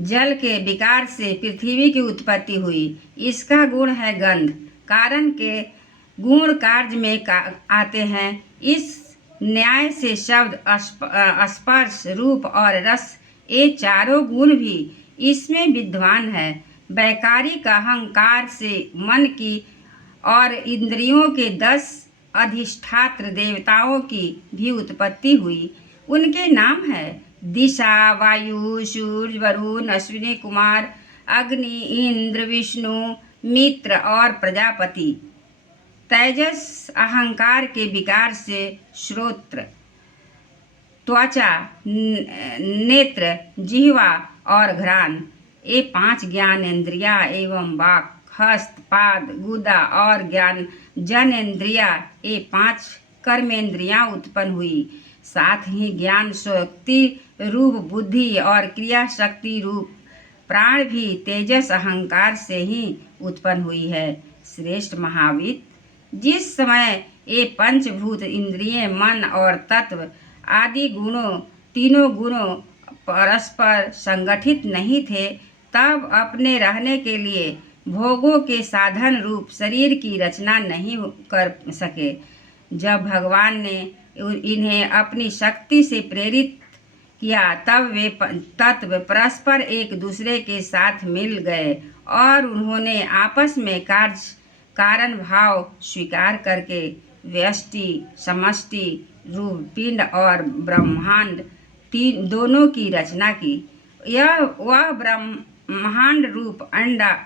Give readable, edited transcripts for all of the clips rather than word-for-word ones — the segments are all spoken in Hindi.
जल के विकार से पृथ्वी की उत्पत्ति हुई। इसका गुण है गंध। कारण के गुण कार्य में आते हैं। इस न्याय से शब्द, स्पर्श, रूप और रस, ये चारों गुण भी इसमें विद्वान है। वैकारिक अहंकार से मन की और इंद्रियों के 10 अधिष्ठात्र देवताओं की भी उत्पत्ति हुई। उनके नाम है दिशा, वायु, सूर्य, वरुण, अश्विनी कुमार, अग्नि, इंद्र, विष्णु, मित्र और प्रजापति। तेजस अहंकार के विकार से श्रोत्र, त्वचा, नेत्र, जिह्वा और घ्राण, ये 5 ज्ञानेंद्रिया एवं वाक, हस्त, पाद, गुदा और जनेंद्रिया, ये 5 कर्मेंद्रियां उत्पन्न हुई। साथ ही ज्ञान शक्ति रूप बुद्धि और क्रिया शक्ति रूप प्राण भी तेजस अहंकार से ही उत्पन्न हुई है। श्रेष्ठ महावीर, जिस समय ये पंचभूत, इंद्रिय, मन और तत्व आदि तीनों गुणों परस्पर संगठित नहीं थे, तब अपने रहने के लिए भोगों के साधन रूप शरीर की रचना नहीं कर सके। जब भगवान ने इन्हें अपनी शक्ति से प्रेरित किया, तब वे तत्व परस्पर एक दूसरे के साथ मिल गए और उन्होंने आपस में कारण भाव स्वीकार करके व्यष्टि, समष्टि रूप पिंड और ब्रह्मांड दोनों की रचना की। वह ब्रह्मांड रूप अंडा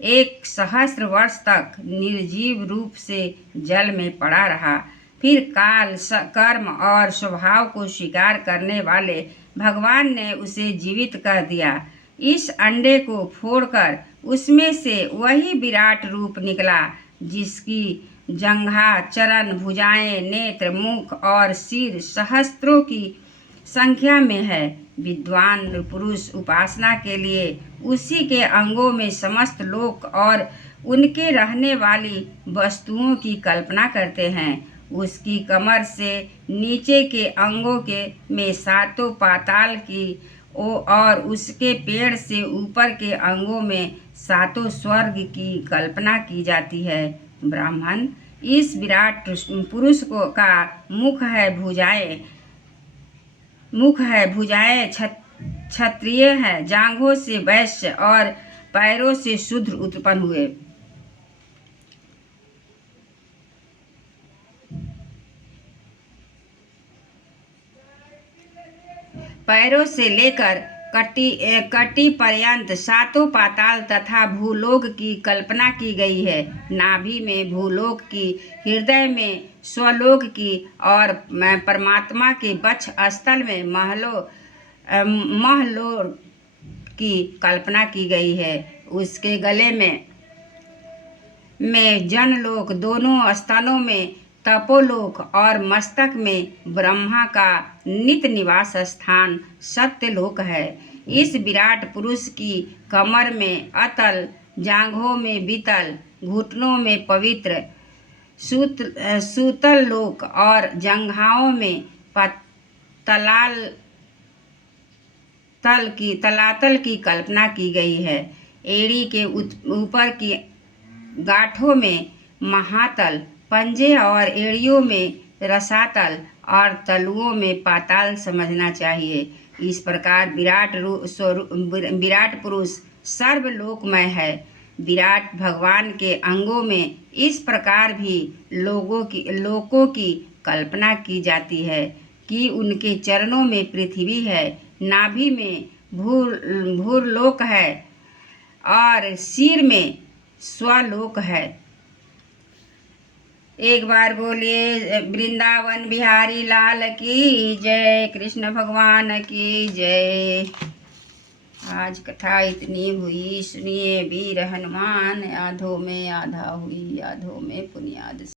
1 सहस्त्र वर्ष तक निर्जीव रूप से जल में पड़ा रहा। फिर काल, कर्म और स्वभाव को स्वीकार करने वाले भगवान ने उसे जीवित कर दिया। इस अंडे को फोड़कर उसमें से वही विराट रूप निकला, जिसकी जंघा, चरण, भुजाएं, नेत्र, मुख और सिर सहस्त्रों की संख्या में है। विद्वान पुरुष उपासना के लिए उसी के अंगों में समस्त लोक और उनके रहने वाली वस्तुओं की कल्पना करते हैं। उसकी कमर से नीचे के अंगों में 7 पाताल की और उसके पेड़ से ऊपर के अंगों में 7 स्वर्ग की कल्पना की जाती है। ब्राह्मण, इस विराट पुरुष का मुख है भुजाएं क्षत्रिय है, जांघों से वैश्य और पैरों से शूद्र उत्पन्न हुए। पैरों से लेकर कटी पर्यंत 7 पाताल तथा भूलोक की कल्पना की गई है। नाभि में भूलोक की, हृदय में स्वलोक की और परमात्मा के वक्ष स्थल में महलोक की कल्पना की गई है। उसके गले में जनलोक, दोनों स्तनों में तपोलोक और मस्तक में ब्रह्मा का नित्य निवास स्थान सत्यलोक है। इस विराट पुरुष की कमर में अतल, जांघों में वितल, घुटनों में पवित्र, सूतल लोक और जंघाओं में तलातल की कल्पना की गई है। एड़ी के ऊपर की गांठों में महातल, पंजे और एड़ियों में रसातल और तलुओं में पाताल समझना चाहिए। इस प्रकार विराट पुरुष सर्वलोकमय है। विराट भगवान के अंगों में इस प्रकार भी लोकों की कल्पना की जाती है कि उनके चरणों में पृथ्वी है, नाभि में भूलोक है और सिर में स्वलोक है। एक बार बोलिए वृंदावन बिहारी लाल की जय, कृष्ण भगवान की जय। आज कथा इतनी हुई, सुनिए वीर हनुमान, आधो में आधा हुई, आधो में पुनियाद।